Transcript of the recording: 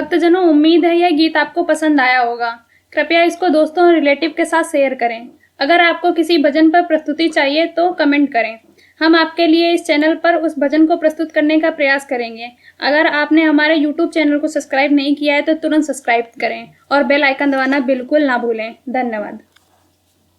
भक्तजनों, उम्मीद है यह गीत आपको पसंद आया होगा। कृपया इसको दोस्तों और रिलेटिव के साथ शेयर करें। अगर आपको किसी भजन पर प्रस्तुति चाहिए तो कमेंट करें। हम आपके लिए इस चैनल पर उस भजन को प्रस्तुत करने का प्रयास करेंगे। अगर आपने हमारे YouTube चैनल को सब्सक्राइब नहीं किया है तो तुरंत सब्सक्राइब करें और बेल आइकन दबाना बिल्कुल ना भूलें। धन्यवाद।